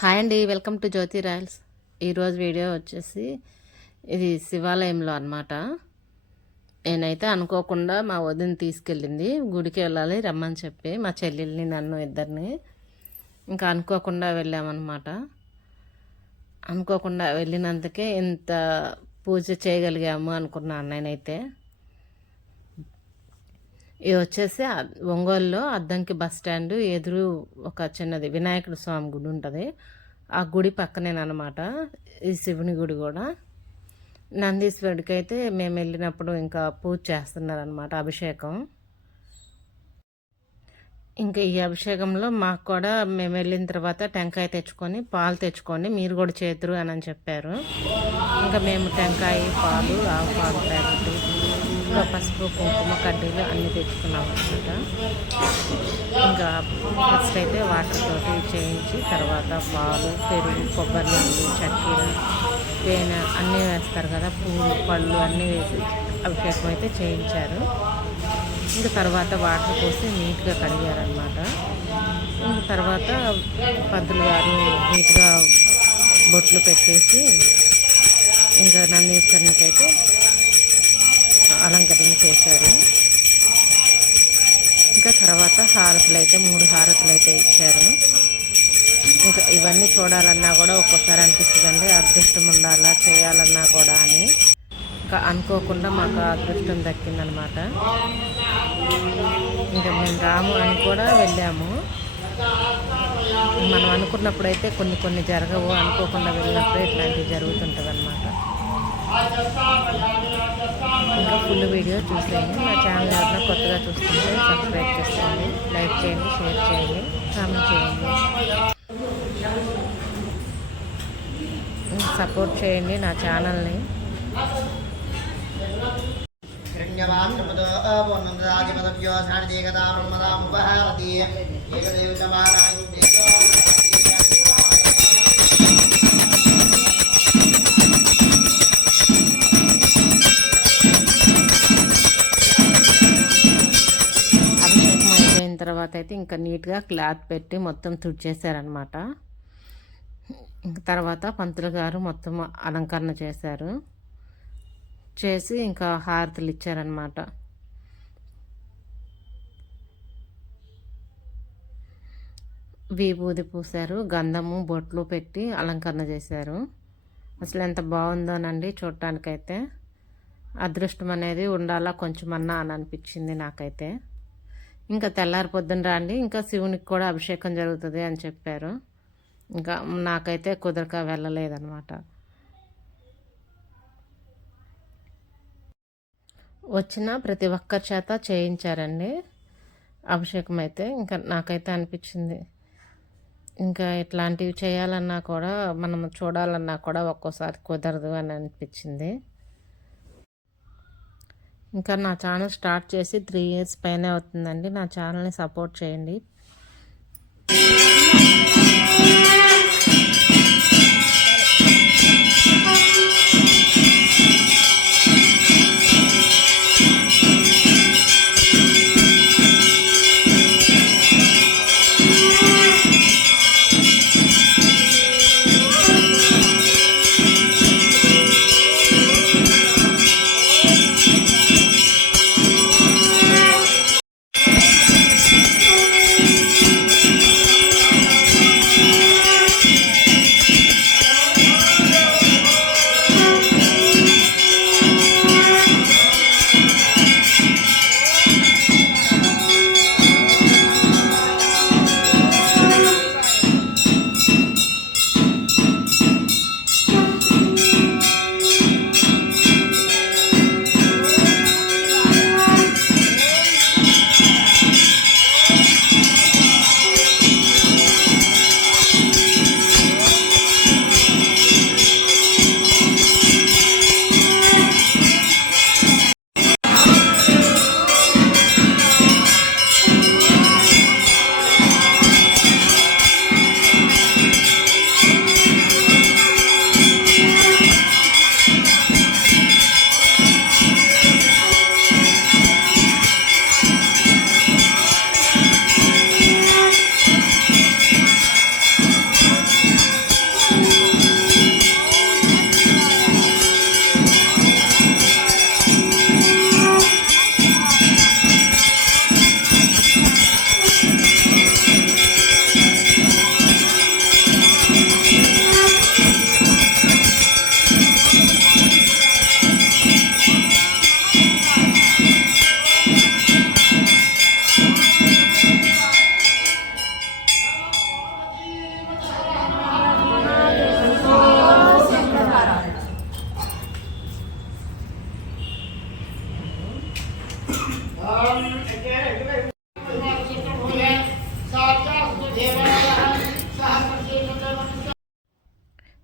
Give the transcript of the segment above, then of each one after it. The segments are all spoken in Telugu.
హాయ్ అండి వెల్కమ్ టు జ్యోతి రాయల్స్. ఈరోజు వీడియో వచ్చేసి ఇది శివాలయంలో అనమాట నేనైతే అనుకోకుండా మా వదిన తీసుకెళ్ళింది. గుడికి వెళ్ళాలి రమ్మని చెప్పి మా చెల్లెల్ని నన్ను ఇద్దరిని ఇంకా అనుకోకుండా వెళ్ళామన్నమాట. అనుకోకుండా వెళ్ళినందుకే ఇంత పూజ చేయగలిగాము అనుకున్నాను నేనైతే. ఇది వచ్చేసి ఒంగోలులో అద్దంకి బస్ స్టాండ్ ఎదురు ఒక చిన్నది వినాయకుడు స్వామి గుడి ఉంటుంది. ఆ గుడి పక్కనేనమాట ఈ శివుని గుడి కూడా. నందీశ్వరుడికి అయితే మేము వెళ్ళినప్పుడు ఇంకా పూజ చేస్తున్నారనమాట అభిషేకం. ఇంకా ఈ అభిషేకంలో మాకు కూడా మేము వెళ్ళిన తర్వాత టెంకాయ తెచ్చుకొని పాలు తెచ్చుకొని మీరు కూడా చేతురు అని అని చెప్పారు. ఇంకా మేము టెంకాయ పాలు ఆవు పాలు ఇంకా పసుపు కుంకుమ కడ్డీలు అన్నీ తెచ్చుకున్నాం అనమాట ఇంకా ఫస్ట్ అయితే వాటర్ తోటి చేయించి తర్వాత పాలు పెరుగు కొబ్బరి నీళ్ళు చక్కెర తేనె అన్నీ వేస్తారు కదా పూలు పళ్ళు అన్నీ వేసి అభిషేకం అయితే చేయించారు. ఇంకా తర్వాత వాటర్ పోసి నీట్గా కడిగారనమాట ఇంకా తర్వాత పద్దులు గారు నీట్గా బొట్లు పెట్టేసి ఇంకా నందీశ్వరునికైతే అలంకరణ చేశారు. ఇంకా తర్వాత హారతులు అయితే మూడు హారతులు అయితే ఇచ్చారు. ఇంకా ఇవన్నీ చూడాలన్నా కూడా ఒక్కొక్కసారి అనిపిస్తుందండి అదృష్టం ఉండాలా చేయాలన్నా కూడా అని. ఇంకా అనుకోకుండా మాకు అదృష్టం దక్కిందనమాట. ఇంకా మేము రాము అని కూడా వెళ్ళాము. మనం అనుకున్నప్పుడైతే కొన్ని కొన్ని జరగవు అనుకోకుండా వెళ్ళినప్పుడు ఇట్లాంటివి జరుగుతుంటుంది అనమాట ఫుల్ వీడియో చూసేయండి. మా ఛానల్ ఎవరైనా కొత్తగా చూస్తుంటే సబ్స్క్రైబ్ చేసుకోండి. లైక్ చేయండి షేర్ చేయండి కామెంట్ చేయండి. సపోర్ట్ చేయండి నా ఛానల్ని. రాజపదవ్యోసాన్ని తర్వాత అయితే ఇంకా నీట్గా క్లాత్ పెట్టి మొత్తం తుడిచేశారనమాట తర్వాత పంతులు గారు మొత్తం అలంకరణ చేశారు. చేసి ఇంకా హారతులు ఇచ్చారనమాట విభూది పూశారు గంధము బొట్లు పెట్టి అలంకరణ చేశారు. అసలు ఎంత బాగుందోనండి చూడటానికైతే. అదృష్టం అనేది ఉండాలా కొంచెమన్నా అని అనిపించింది నాకైతే. ఇంకా తెల్లారి పొద్దున రండి ఇంకా శివునికి కూడా అభిషేకం జరుగుతుంది అని చెప్పారు. ఇంకా నాకైతే కుదరక వెళ్ళలేదన్నమాట. వచ్చిన ప్రతి ఒక్కరి చేత చేయించారండి. అభిషేకం అయితే ఇంకా నాకైతే అనిపించింది. ఇంకా ఇట్లాంటివి చేయాలన్నా కూడా మనం చూడాలన్నా కూడా ఒక్కోసారి కుదరదు అని అనిపించింది. ఇంకా నా ఛానల్ స్టార్ట్ చేసి త్రీ ఇయర్స్ పైనే అవుతుందండి. నా ఛానల్ని సపోర్ట్ చేయండి.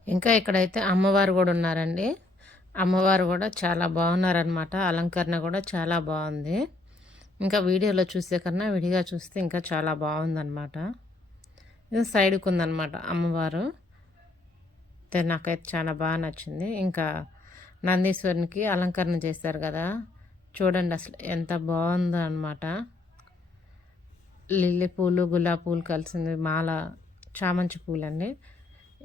ఇంకా ఇక్కడైతే అమ్మవారు కూడా ఉన్నారండి. అమ్మవారు కూడా చాలా బాగున్నారనమాట అలంకరణ కూడా చాలా బాగుంది. ఇంకా వీడియోలో చూసే కన్నా విడిగా చూస్తే ఇంకా చాలా బాగుందన్నమాట. ఇది సైడ్కి ఉందన్నమాట అమ్మవారు. అయితే నాకైతే చాలా బాగా నచ్చింది. ఇంకా నందీశ్వరునికి అలంకరణ చేశారు కదా. చూడండి అసలు ఎంత బాగుందో అనమాట లిల్లీ పూలు గులాబీ పూలు కలిసింది. మాల చామంతి పూలు అండి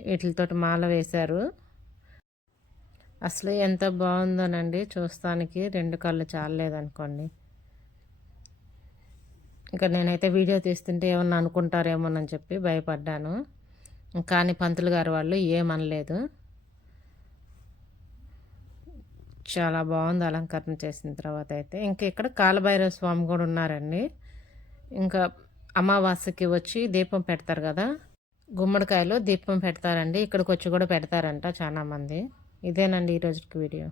వీటితోటి మాల వేశారు. అసలు ఎంత బాగుందోనండి చూస్తానికి. రెండు కళ్ళు చాలలేదనుకోండి. ఇంకా నేనైతే వీడియో తీస్తుంటే ఏమన్నా అనుకుంటారేమోనని చెప్పి భయపడ్డాను. కానీ పంతులు గారు వాళ్ళు ఏమనలేదు. చాలా బాగుంది అలంకరణ చేసిన తర్వాత అయితే. ఇంకా ఇక్కడ కాలభైరవ స్వామి కూడా ఉన్నారండి. ఇంకా అమావాస్యకి వచ్చి దీపం పెడతారు కదా. గుమ్మడికాయలో దీపం పెడతారండి. ఇక్కడికి వచ్చి కూడా పెడతారంట చాలామంది ఇదేనండి ఈరోజుకి వీడియో.